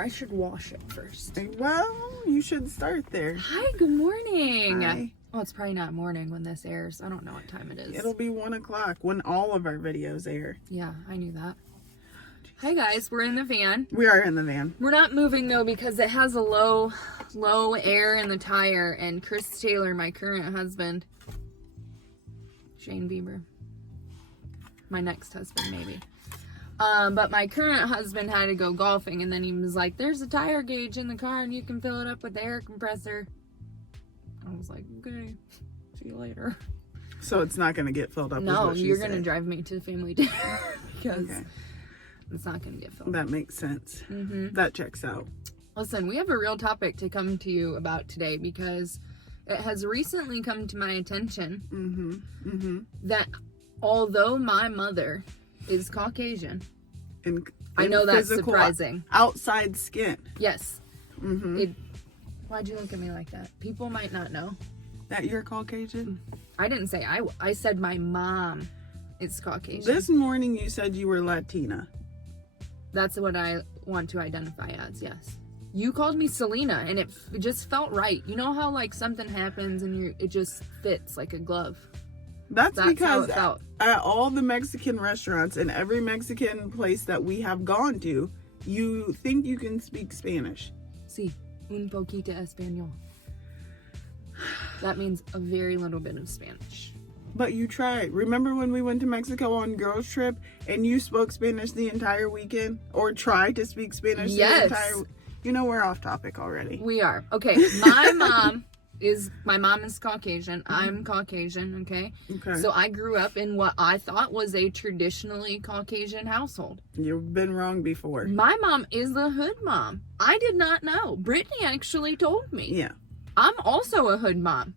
I should wash it first. Well, you should start there. Hi, good morning. Hi. Oh, it's probably not morning when this airs. I don't know what time it is. It'll be 1 o'clock when all of our videos air. Yeah, I knew that. Hi guys, we're in the van. We are in the van. We're not moving though because it has a low air in the tire, and Chris Taylor, my current husband, Shane Bieber, my next husband maybe. But my current husband had to go golfing, and then he was like, there's a tire gauge in the car and you can fill it up with the air compressor. I was like, okay, see you later. So it's not going to get filled up. No, you're going to drive me to family dinner because it's not going to get filled. That makes sense. Mm-hmm. That checks out. Listen, we have a real topic to come to you about today because it has recently come to my attention that although my mother is Caucasian, I know that's surprising. Outside skin. Yes. Why'd you look at me like that? People might not know that you're Caucasian. I didn't say I said my mom is Caucasian. This morning you said you were Latina. That's what I want to identify as, yes. You called me Selena, and it just felt right. You know how like something happens and it just fits like a glove? That's because at all the Mexican restaurants and every Mexican place that we have gone to, you think you can speak Spanish. Sí, un poquito español. That means a very little bit of Spanish. But you tried. Remember when we went to Mexico on girls trip and you spoke Spanish the entire weekend? Or tried to speak Spanish the entire... You know, we're off topic already. We are. Okay, my mom is Caucasian. I'm Caucasian, okay? So I grew up in what I thought was a traditionally Caucasian household. You've been wrong before. My mom is the hood mom. I did not know. Britany actually told me. Yeah. I'm also a hood mom.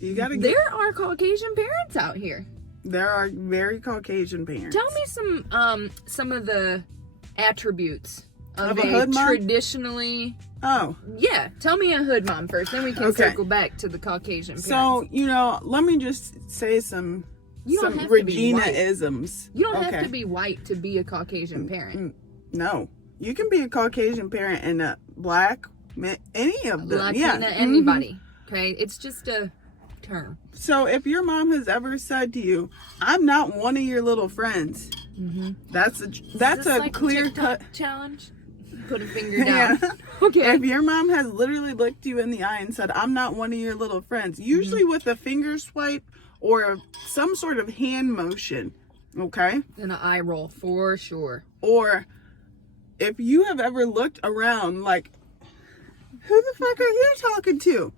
There are Caucasian parents out here. There are very Caucasian parents. Tell me some of the attributes of a hood mom? Traditionally. Oh. Yeah, tell me a hood mom first, then we can circle back to the Caucasian parents. So, you know, let me just say some Regina-isms. You don't have to be white to be a Caucasian parent. No. You can be a Caucasian parent and a black, any of them. Latina, anybody. Okay? It's just a term. So if your mom has ever said to you, I'm not one of your little friends, that's a like clear cut challenge. Put a finger down. Okay. If your mom has literally looked you in the eye and said, I'm not one of your little friends, usually with a finger swipe or some sort of hand motion, okay? And an eye roll for sure. Or if you have ever looked around like, who the fuck are you talking to?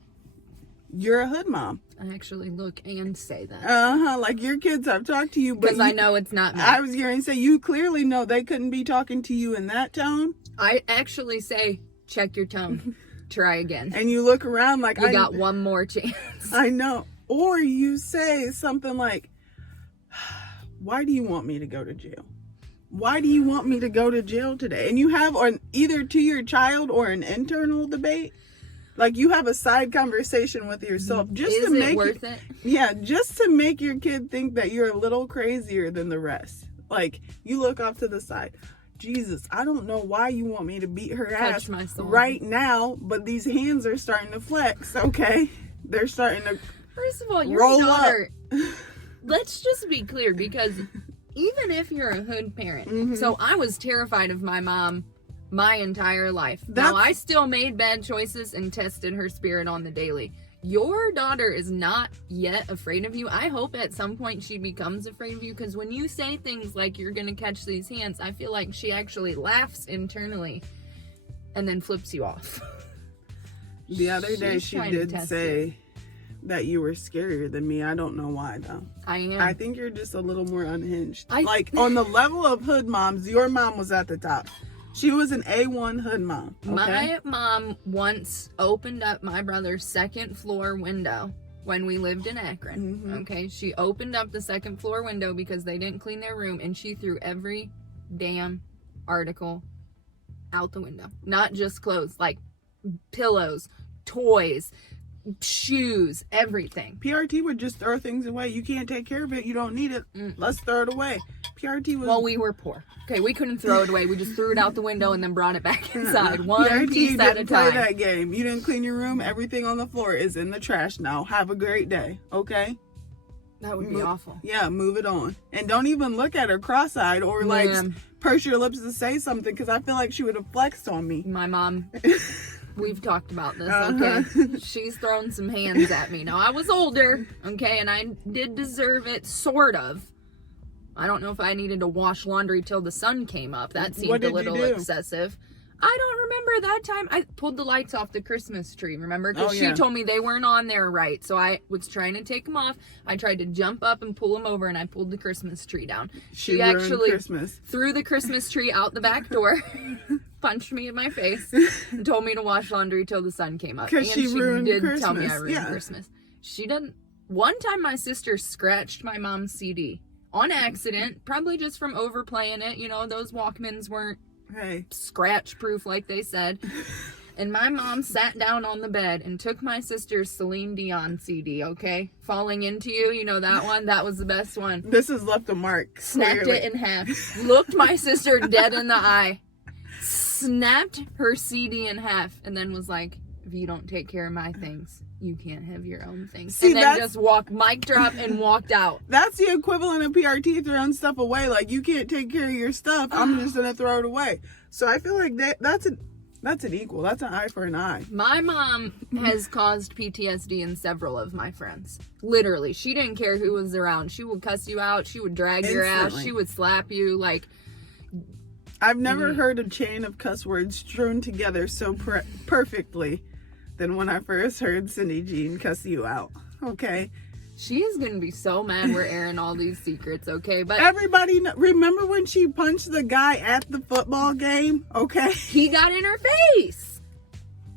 You're a hood mom. I actually look and say that. Like your kids have talked to you, but because I know it's not me. I was going to say, you clearly know they couldn't be talking to you in that tone. I actually say, check your tone. Try again. And you look around like, you got one more chance. I know. Or you say something like, why do you want me to go to jail? Why do you want me to go to jail today? And you have either to your child or an internal debate. Like you have a side conversation with yourself just to make worth it? Yeah, just to make your kid think that you're a little crazier than the rest. Like you look off to the side. Jesus, I don't know why you want me to beat her ass right now, but these hands are starting to flex, okay? They're starting to First of all, your daughter, let's just be clear, because even if you're a hood parent, so I was terrified of my mom my entire life. Now, I still made bad choices and tested her spirit on the daily. Your daughter is not yet afraid of you. I hope at some point she becomes afraid of you, because when you say things like you're gonna catch these hands, I feel like she actually laughs internally and then flips you off. The other day she did say that you were scarier than me. I don't know why though. I am. I think you're just a little more unhinged. Like on the level of hood moms, your mom was at the top. She was an A1 hood mom. Okay? My mom once opened up my brother's second floor window when we lived in Akron. Okay, she opened up the second floor window because they didn't clean their room, and she threw every damn article out the window. Not just clothes, like pillows, toys, shoes, everything. PRT would just throw things away. You can't take care of it. You don't need it. Let's throw it away. PRT was... Well, we were poor. Okay, we couldn't throw it away. We just threw it out the window and then brought it back inside. One PRT piece at a didn't play time. that game. You didn't clean your room. Everything on the floor is in the trash now. Have a great day, okay? That would be awful. Yeah, move it on. And don't even look at her cross-eyed or like purse your lips to say something, because I feel like she would have flexed on me. My mom, we've talked about this, okay? She's thrown some hands at me. Now, I was older, okay, and I did deserve it, sort of. I don't know if I needed to wash laundry till the sun came up. That seemed a little excessive. I don't remember that time. I pulled the lights off the Christmas tree, remember? Because she told me they weren't on there right. So I was trying to take them off. I tried to jump up and pull them over, and I pulled the Christmas tree down. She actually threw the Christmas tree out the back door, punched me in my face, and told me to wash laundry till the sun came up. And she did tell me I ruined Christmas. She didn't. One time my sister scratched my mom's CD on accident, probably just from overplaying it. You know, those Walkmans weren't scratch proof like they said. And my mom sat down on the bed and took my sister's Celine Dion CD, okay? Falling Into You, you know that one? That was the best one. This has left a mark. Snapped it in half. Looked my sister dead in the eye. Snapped her CD in half. And then was like, if you don't take care of my things, you can't have your own things. See, and then just mic drop and walked out. That's the equivalent of PRT throwing stuff away. Like, you can't take care of your stuff, I'm just gonna throw it away. So I feel like that's an equal. That's an eye for an eye. My mom has caused PTSD in several of my friends. Literally, she didn't care who was around. She would cuss you out. She would drag your ass. She would slap you. Like, I've never heard a chain of cuss words strewn together so perfectly than when I first heard Cyndi Joan cuss you out, okay? She is going to be so mad we're airing all these secrets, okay? But everybody, remember when she punched the guy at the football game, okay? He got in her face.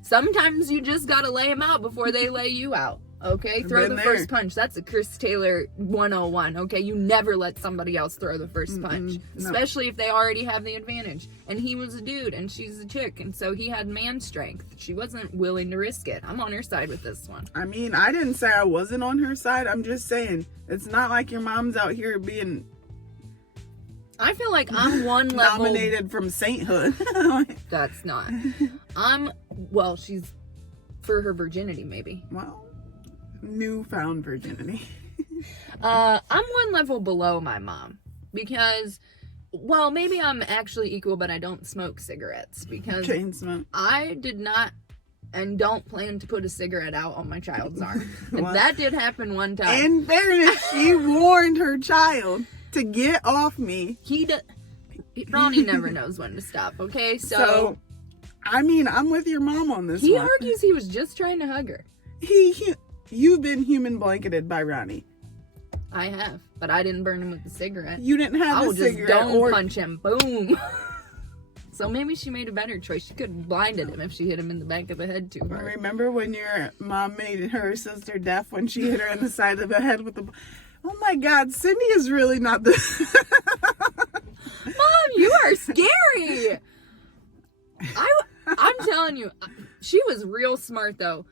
Sometimes you just got to lay him out before they lay you out, okay? Throw the first punch. That's a Chris Taylor 101, okay? You never let somebody else throw the first punch, especially if they already have the advantage. And he was a dude and she's a chick, and so he had man strength. She wasn't willing to risk it. I'm on her side with this one. I mean, I didn't say I wasn't on her side. I'm just saying, it's not like your mom's out here being... I feel like I'm one level... nominated from sainthood. That's not. Well, she's... for her virginity, maybe. Well, newfound virginity. I'm one level below my mom. Because... well, maybe I'm actually equal, but I don't smoke cigarettes because chain smoke. I did not and don't plan to put a cigarette out on my child's arm. And that did happen one time. In fairness, she warned her child to get off me. Ronnie never knows when to stop, okay? So I mean, I'm with your mom on this He one. argues he was just trying to hug her. You've been human blanketed by Ronnie. I have, but I didn't burn him with the cigarette. You didn't have a cigarette. I will just punch him. Boom. So maybe she made a better choice. She could have blinded him if she hit him in the back of the head too hard. Remember when your mom made her sister deaf when she hit her in the side of the head with the... Oh my God, Cyndi is really not the... Mom, you are scary. I'm telling you, she was real smart though.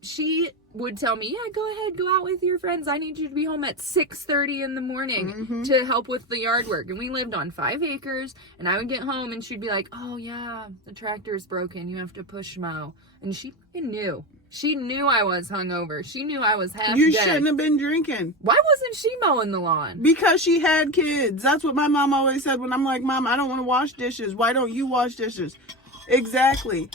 She would tell me, yeah, go ahead, go out with your friends. I need you to be home at 6:30 in the morning to help with the yard work. And we lived on 5 acres, and I would get home and she'd be like, oh yeah, the tractor's broken. You have to push mow. And she knew. She knew I was hungover. She knew I was half You dead. shouldn't have been drinking. Why wasn't she mowing the lawn? Because she had kids. That's what my mom always said when I'm like, Mom, I don't want to wash dishes. Why don't you wash dishes? Exactly.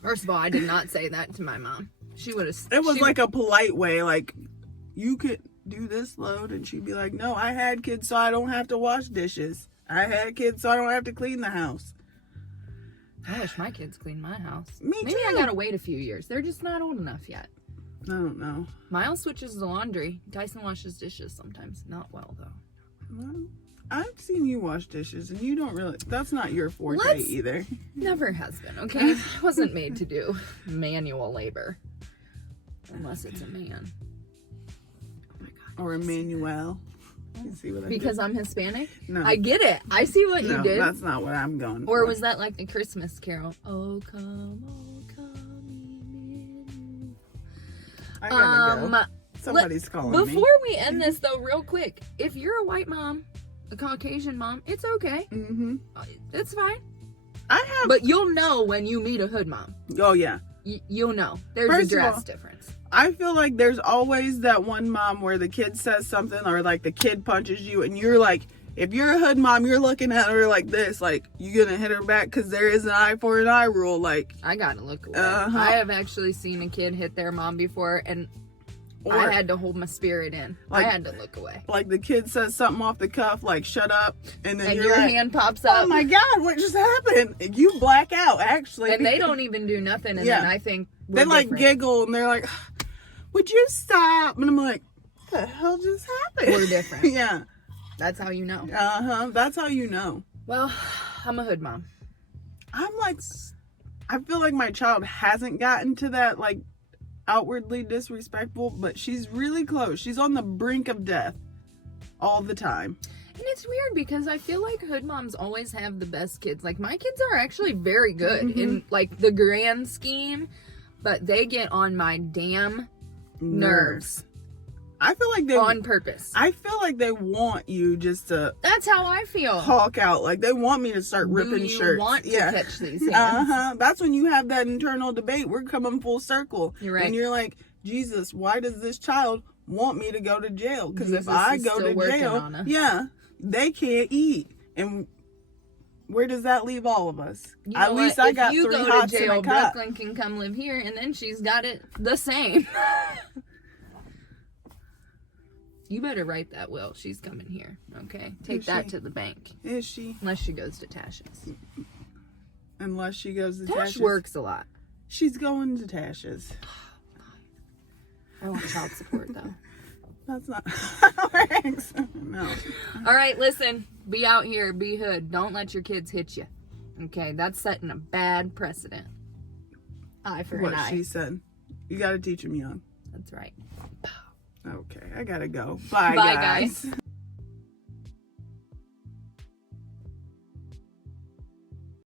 First of all, I did not say that to my mom. She would have... It was like a polite way, like, you could do this load, and she'd be like, no, I had kids so I don't have to wash dishes. I had kids so I don't have to clean the house. I wish my kids cleaned my house. Maybe I gotta wait a few years. They're just not old enough yet. I don't know. Miles switches the laundry. Tyson washes dishes sometimes. Not well, though. Well, I've seen you wash dishes, and you don't really... That's not your forte either. Never has been, okay? I wasn't made to do manual labor. Unless it's a man. Oh my God. Or Emmanuel. You see what I Because did? I'm Hispanic? No. I get it. I see what you did. That's not what I'm going for. Or was that like the Christmas carol? Oh, come, Emmanuel. I gotta go. Somebody's calling me. Before we end this, though, real quick, if you're a white mom, a Caucasian mom, it's okay. Mm-hmm. It's fine. I have. But you'll know when you meet a hood mom. Oh, yeah. You'll know. There's a drastic difference. I feel like there's always that one mom where the kid says something or like the kid punches you and you're like, if you're a hood mom, you're looking at her like this, like you gonna hit her back because there is an eye for an eye rule. Like, I gotta look away. I have actually seen a kid hit their mom before and I had to hold my spirit in. Like, I had to look away. Like the kid says something off the cuff, like shut up, and then your like, hand pops up. Oh my God, what just happened? You black out actually. And they don't even do nothing, and then I think they like giggle and they're like, would you stop? And I'm like, what the hell just happened? We're different. Yeah. That's how you know. That's how you know. Well, I'm a hood mom. I'm like, I feel like my child hasn't gotten to that like outwardly disrespectful, but she's really close. She's on the brink of death all the time. And it's weird because I feel like hood moms always have the best kids. Like my kids are actually very good in like the grand scheme, but they get on my damn nerves. I feel like they on purpose. I feel like they want you just to. That's how I feel. Hawk out, like they want me to start ripping shirts. You want to catch these hands? That's when you have that internal debate. We're coming full circle. You're right. And you're like, Jesus, why does this child want me to go to jail? Because if I go to jail, they can't eat. And where does that leave all of us? At least I got 3 hots in a cup. Brooklyn can come live here, and then she's got it the same. You better write that will. She's coming here. Okay? Take that to the bank. Is she? Unless she goes to Tasha's. Unless she goes to Tash Tasha's. works a lot. She's going to Tasha's. I want child support, though. That's not how it works. No. All right, listen. Be out here. Be hood. Don't let your kids hit you. Okay? That's setting a bad precedent. Eye for an eye. What she said. You got to teach them young. That's right. Okay, I gotta go. Bye guys.